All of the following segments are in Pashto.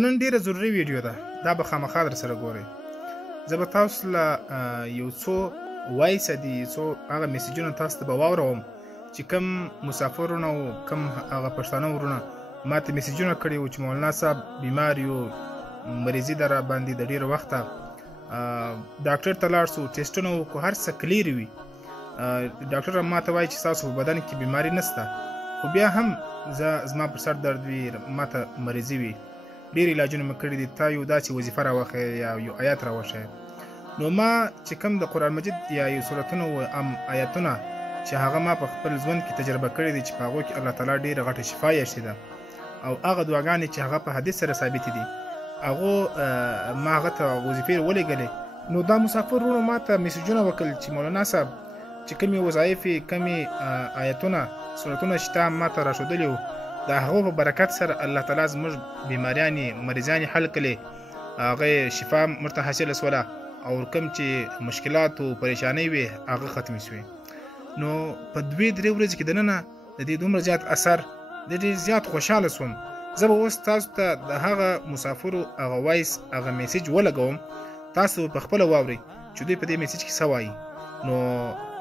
نن ډیره ضروري ویډیو ده دا به خامخا در سره ګورئ. زه به تاسو له یو څو وایسه دي څو هغه میسیجونه تاسو ته به واوروم چې کوم مسافرونه او کوم هغه پښتانه ورونه ما ته میسیجونه کړي وو چې مولانا صاحب بیمار یو مریضي ده راباندې د ډېره وخته ډاکټر ته لاړ سو ټیسټونه وکړو هر څه کلیر وي ډاکټر ما ته وایي چې ستاسو په بدن کې بیماري نشته خو بیا هم زما پر سر درد وي ما ته مریضي وي ډېر علاجونه مې کړي دي تا یو داسې وظیفه راوښیه یا یو آیات راوښیه نو ما چې کوم د قرآن مجید یا یو سورتونه و آیاتونه چې هغه ما په خپل ژوند کې تجربه کړي دي چې په هغو کې الله تعالی ډېره غټه شفا یشتې ده او هغه دعاګانې چې هغه په حدیث سره ثابتې دي هغو ما هغه ته وظیفې ولېږلې نو دا مسافر وروڼو ما ته میسیجونه وکړل چې مولانا صاحب چې کومې وظایف یې کومې آیتونه سورتونه چې تا ما ته راښودلي وو د هغو په برکت سره الله تعالی زموږ بیماریانې مریضانې حل کړلې هغه شفا موږ ته حاصله سوله او کوم چې مشکلات او پریشانۍ وې هغه ختمې سوې نو په دوې درې ورځې کې دننه د دې دومره زیات اثر د ډېر زیات خوشحاله سوم زه به اوس تاسو ته د هغه مسافرو هغه وایس هغه میسیج ولګوم تاسو په خپله واورئ چې دوی په دې میسیج کې څه وایي نو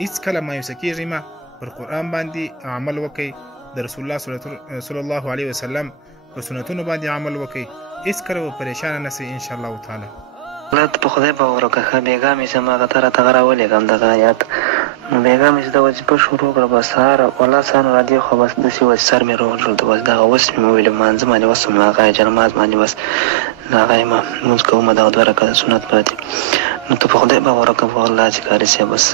هېڅکله مایوسه کېږئ مه پر قرآن باندې عمل وکئ د رسول الله صلی الله علیه وسلم په سنتونو باندې عمل وکئ هېڅکله به پریشانه نه سئ انشاءالله تعالی په خدای باور وکړه ښه بېګا مې چې ما هغه ته راته هغه راولېږم دغه آیات نو بېګا مې چې دا وظیفه شروع کړه بس سهار والله سهار نه راډیو خو بس داسې وه چې سر مې روغ بس دغه اوس مې وویل لمانځه باندې اوس هم هغه جنماز باندې بس د هغه یم لمونځ کوم دغه دوه رکعته سنت پاتې نو ته په خدای باور وکړه په الله چې کاري صاحب بس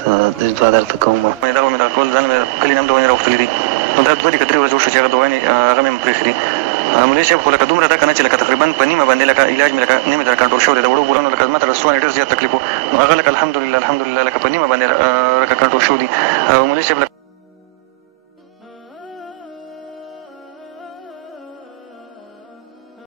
دعا درته کوم دغه مې دغه ټول ځان مې کلي نه هم دعاګانې راغوښتلي دي نو دا دوه دي که درې ورځې وشوه چې هغه دعاګانې هغه مې پرېښي مولوي صاحب خو لکه دومره ده که نه چې لکه تقریبا په نیمه باندې لکه علاج مې لکه نیمه در کنټرول شوی دی د وړو بورانو لکه ما ته رسوانې ډېر زیات تکلیف و نو هغه لکه الحمدلله لکه په نیمه باندې لکه کنټرول شوی دي مولوي صاحب